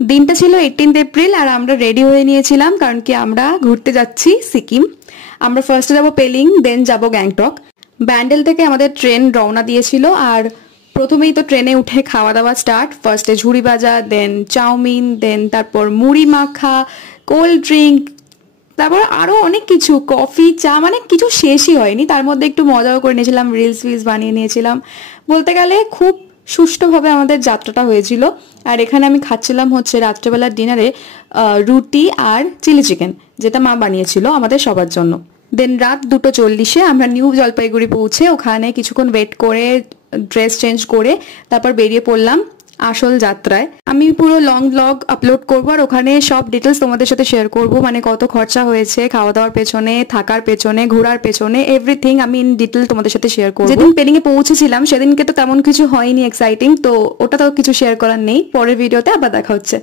দিনটা ছিল 18 এপ্রিল আর আমরা রেডি হয়ে নিয়েছিলাম, কারণ কি আমরা ঘুরতে যাচ্ছি সিকিম। আমরা ফার্স্টে যাব পেলিং, দেন যাব গ্যাংটক। ব্যান্ডেল থেকে আমাদের ট্রেন রওনা দিয়েছিল, আর প্রথমেই তো ট্রেনে উঠে খাওয়া দাওয়া স্টার্ট। ফার্স্টে ঝুড়ি ভাজা, দেন চাউমিন, দেন তারপর মুড়ি মাখা, কোল্ড ড্রিঙ্ক, তারপর আরো অনেক কিছু, কফি, চা, মানে কিছু শেষই হয়নি। তার মধ্যে একটু মজাও করে নিয়েছিলাম, রিলস ফিলস বানিয়ে নিয়েছিলাম। বলতে গেলে খুব সুষ্ঠুভাবে আমাদের যাত্রাটা হয়েছিল। আর এখানে আমি খাচ্ছিলাম হচ্ছে রাত্রেবেলার ডিনারে রুটি আর চিলি চিকেন, যেটা মা বানিয়েছিল আমাদের সবার জন্য। দেন রাত 2:40 আমরা নিউ জলপাইগুড়ি পৌঁছে ওখানে কিছুক্ষণ ওয়েট করে ড্রেস চেঞ্জ করে তারপর বেরিয়ে পড়লাম আসল যাত্রায়। আমি পুরো লং ব্লগ আপলোড করবো, আর ওখানে সব ডিটেলস তোমাদের সাথে শেয়ার করব, মানে কত খরচা হয়েছে খাওয়া দাওয়ার পেছনে, থাকার পেছনে, ঘোরার পেছনে, এভরিথিং আমি ইন ডিটেল তোমাদের সাথে শেয়ার করবো। যেদিন পেলিং এ পৌঁছেছিলাম সেদিনকে তো তেমন কিছু হয়নি এক্সাইটিং, তো ওটা তো কিছু শেয়ার করার নেই। পরের ভিডিওতে আবার দেখা হচ্ছে।